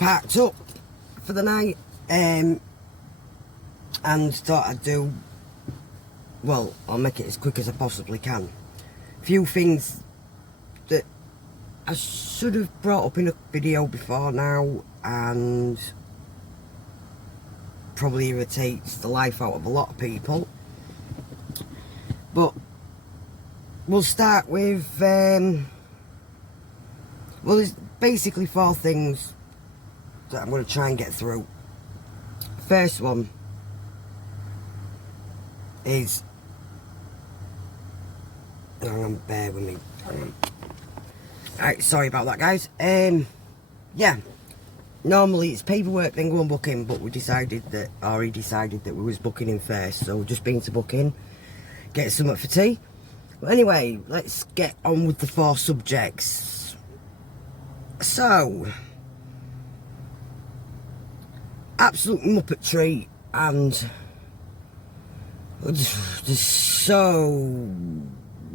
parked up for the night, and thought I'd do, well, I'll make it as quick as I possibly can. A few things that I should have brought up in a video before now, and probably irritates the life out of a lot of people. But we'll start with, well, there's basically 4 things that I'm going to try and get through. First one is, hang on, bear with me. Alright, sorry about that, guys. Yeah, normally it's paperwork then go and book in, but we decided that, or he decided that we was booking in first, so we've just been to book in, get something for tea. But anyway, let's get on with the 4 subjects. So, absolute muppet tree, and there's so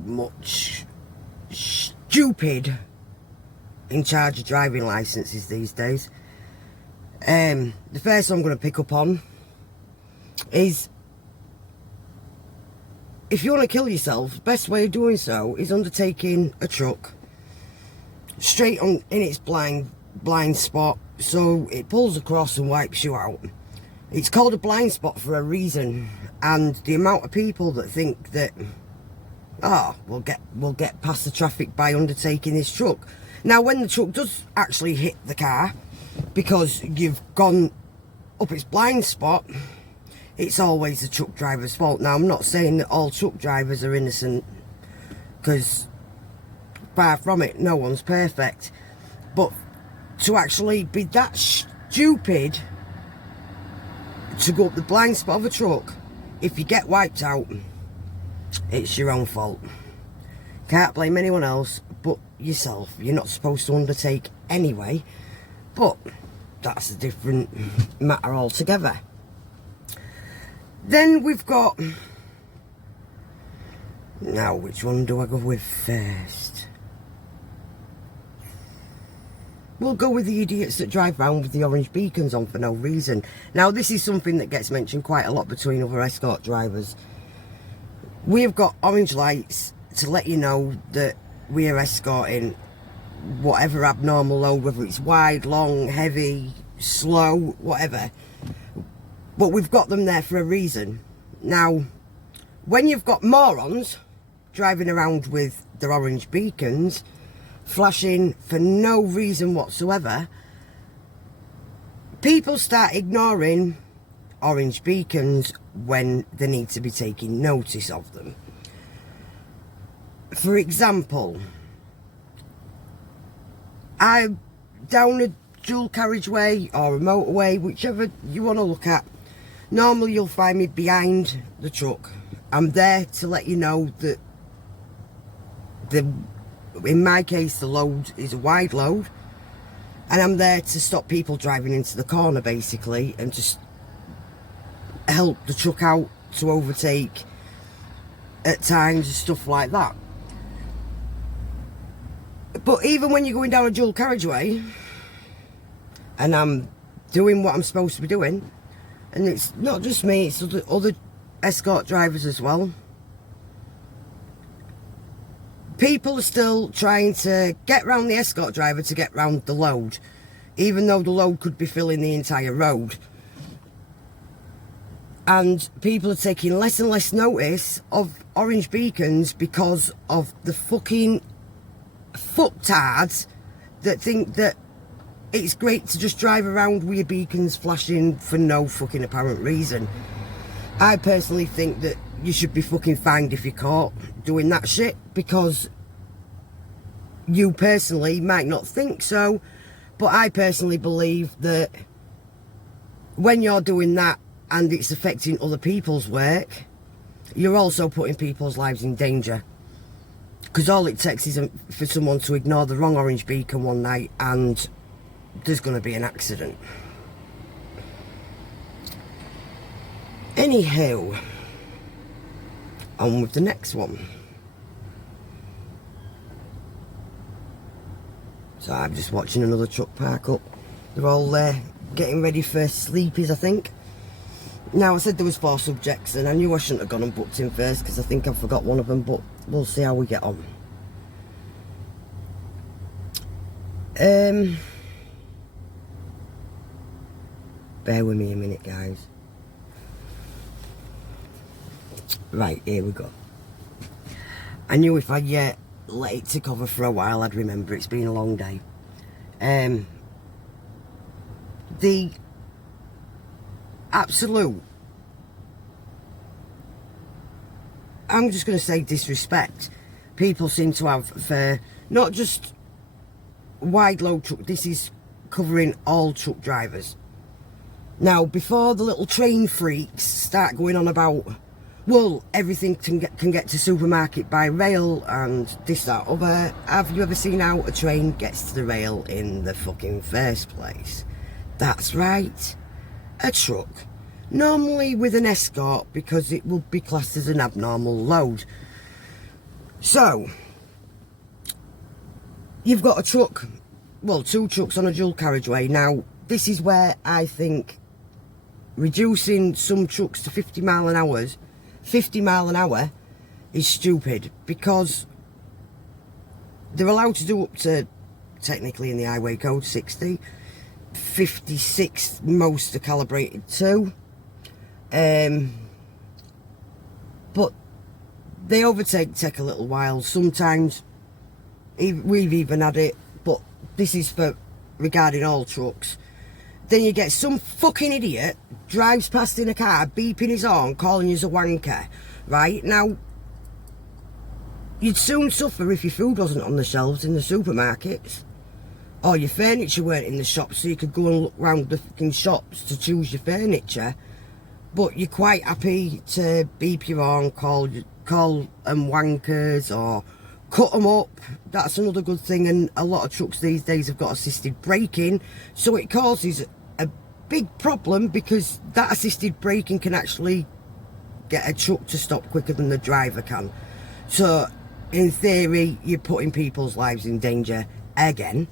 much stupid in charge of driving licenses these days. The first one I'm going to pick up on is, if you want to kill yourself, the best way of doing so is undertaking a truck straight on in its blind spot, so it pulls across and wipes you out. It's called a blind spot for a reason, and the amount of people that think that, oh, we'll get past the traffic by undertaking this truck. Now, when the truck does actually hit the car, because you've gone up its blind spot, it's always the truck driver's fault. Now, I'm not saying that all truck drivers are innocent, because far from it, no one's perfect. But to actually be that stupid to go up the blind spot of a truck, if you get wiped out, it's your own fault. Can't blame anyone else but yourself. You're not supposed to undertake anyway, but that's a different matter altogether. Then we've got, now which one do I go with first? We'll go with the idiots that drive around with the orange beacons on for no reason. Now, this is something that gets mentioned quite a lot between other escort drivers. We've got orange lights to let you know that we are escorting whatever abnormal load, whether it's wide, long, heavy, slow, whatever. But we've got them there for a reason. Now, when you've got morons driving around with their orange beacons, flashing for no reason whatsoever, people start ignoring orange beacons when they need to be taking notice of them. For example, I'm down a dual carriageway or a motorway, whichever you want to look at. Normally you'll find me behind the truck. I'm there to let you know that in my case the load is a wide load, and I'm there to stop people driving into the corner basically, and just help the truck out to overtake at times and stuff like that. But even when you're going down a dual carriageway and I'm doing what I'm supposed to be doing, and it's not just me, it's other escort drivers as well, people are still trying to get round the escort driver to get round the load, even though the load could be filling the entire road. And people are taking less and less notice of orange beacons because of the fucking fucktards that think that it's great to just drive around with your beacons flashing for no fucking apparent reason. I personally think that you should be fucking fined if you're caught doing that shit, because you personally might not think so, but I personally believe that when you're doing that and it's affecting other people's work, you're also putting people's lives in danger. Because all it takes is for someone to ignore the wrong orange beacon one night and there's going to be an accident. Anyhow, on with the next one. So I'm just watching another truck park up. They're all getting ready for sleepies, I think. Now, I said there was 4 subjects, and I knew I shouldn't have gone and booked in first because I think I forgot one of them, but we'll see how we get on. Bear with me a minute, guys. Right, here we go. I knew if I let it tick over for a while, I'd remember. It's been a long day. The absolute, I'm just going to say, disrespect people seem to have for not just wide load truck, this is covering all truck drivers. Now, before the little train freaks start going on about, well, everything can get to supermarket by rail and this, that, other, have you ever seen how a train gets to the rail in the fucking first place? That's right, a truck. Normally with an escort, because it will be classed as an abnormal load. So, you've got a truck, well, 2 trucks on a dual carriageway. Now, this is where I think reducing some trucks to 50 mile an hour is stupid, because they're allowed to do up to, technically in the highway code, 60. 56 most are calibrated to. But they take a little while. Sometimes we've even had it, but this is for regarding all trucks. Then you get some fucking idiot drives past in a car, beeping his horn, calling you a wanker, right? Now, you'd soon suffer if your food wasn't on the shelves in the supermarkets, or your furniture weren't in the shops, so you could go and look round the fucking shops to choose your furniture. But you're quite happy to beep your horn, call them wankers, or cut them up. That's another good thing, and a lot of trucks these days have got assisted braking, so it causes a big problem, because that assisted braking can actually get a truck to stop quicker than the driver can. So in theory, you're putting people's lives in danger again.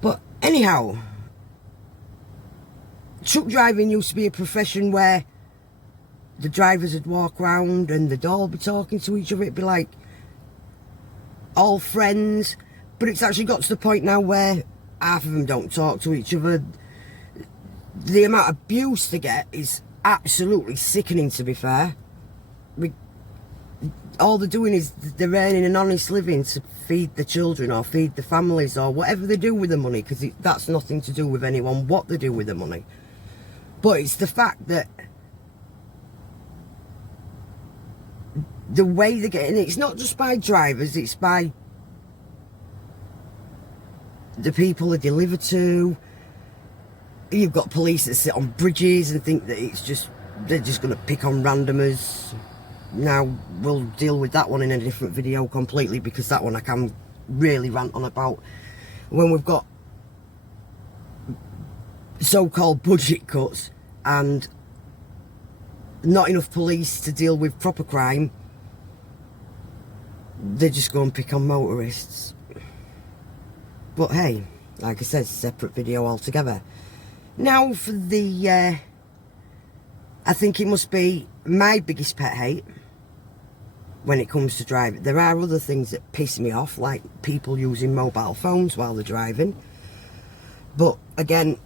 But anyhow, truck driving used to be a profession where the drivers would walk around and they'd all be talking to each other. It'd be like all friends, but it's actually got to the point now where half of them don't talk to each other. The amount of abuse they get is absolutely sickening, to be fair. All they're doing is they're earning an honest living to feed the children or feed the families or whatever they do with the money, because that's nothing to do with anyone what they do with the money. But it's the fact that the way they're getting it, it's not just by drivers, it's by the people they deliver to. You've got police that sit on bridges and think that they're just going to pick on randomers. Now, we'll deal with that one in a different video completely, because that one I can really rant on about. When we've got so-called budget cuts and not enough police to deal with proper crime, they just go and pick on motorists. But hey, like I said, separate video altogether. Now for the, I think it must be my biggest pet hate when it comes to driving. There are other things that piss me off, like people using mobile phones while they're driving. But again,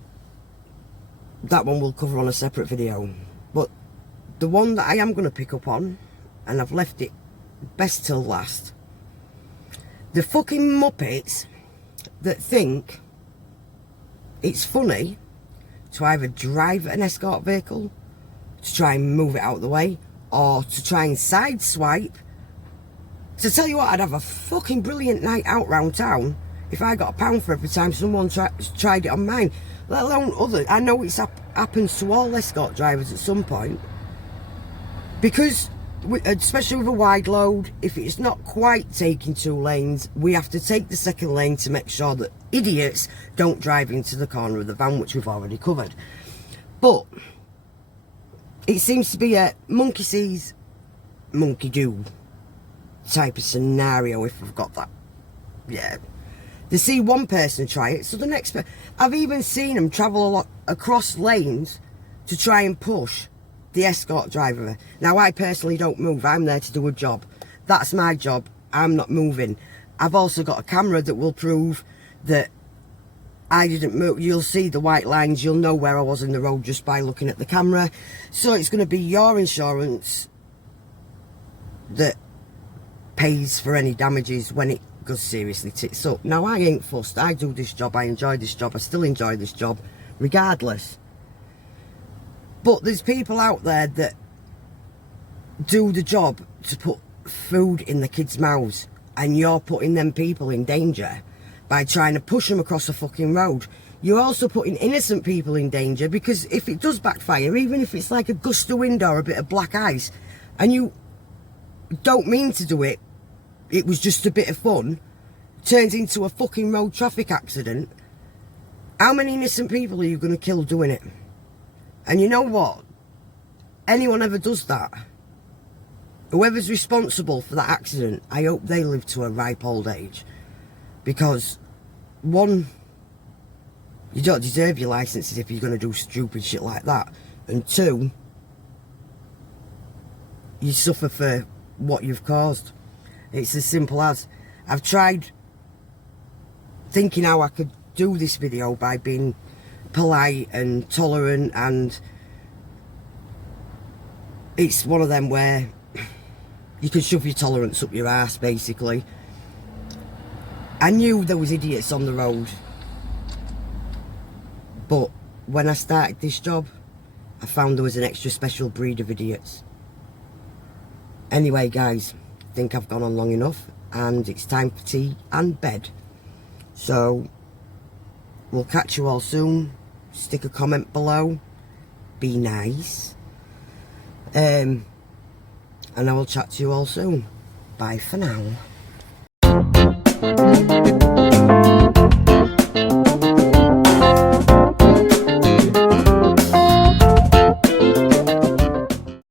that one we'll cover on a separate video. But the one that I am going to pick up on, and I've left it best till last, the fucking muppets that think it's funny to either drive an escort vehicle to try and move it out of the way, or to try and sideswipe. To tell you what, I'd have a fucking brilliant night out round town if I got £1 for every time someone tried it on mine, let alone others. I know it's happens to all escort drivers at some point, because especially with a wide load, if it's not quite taking 2 lanes, we have to take the second lane to make sure that idiots don't drive into the corner of the van, which we've already covered. But it seems to be a monkey sees, monkey do type of scenario, if I've got that, yeah, They see one person try it, so the next I've even seen them travel a lot across lanes to try and push the escort driver. Now, I personally don't move. I'm there to do a job. That's my job. I'm not moving. I've also got a camera that will prove that I didn't move. You'll see the white lines. You'll know where I was in the road just by looking at the camera. So it's going to be your insurance that pays for any damages when it goes seriously tits up. Now, I ain't fussed. I do this job. I enjoy this job. I still enjoy this job regardless. But there's people out there that do the job to put food in the kids' mouths, and you're putting them people in danger by trying to push them across a fucking road. You're also putting innocent people in danger, because if it does backfire, even if it's like a gust of wind or a bit of black ice, and you don't mean to do it, it was just a bit of fun, turns into a fucking road traffic accident, how many innocent people are you going to kill doing it? And you know what? Anyone ever does that, whoever's responsible for that accident, I hope they live to a ripe old age. Because, one, you don't deserve your licences if you're going to do stupid shit like that. And two, you suffer for what you've caused. It's as simple as, I've tried thinking how I could do this video by being polite and tolerant, and it's one of them where you can shove your tolerance up your ass, basically. I knew there was idiots on the road, but when I started this job, I found there was an extra special breed of idiots. Anyway, guys, I think I've gone on long enough, and it's time for tea and bed. So, we'll catch you all soon. Stick a comment below. Be nice. And I will chat to you all soon. Bye for now.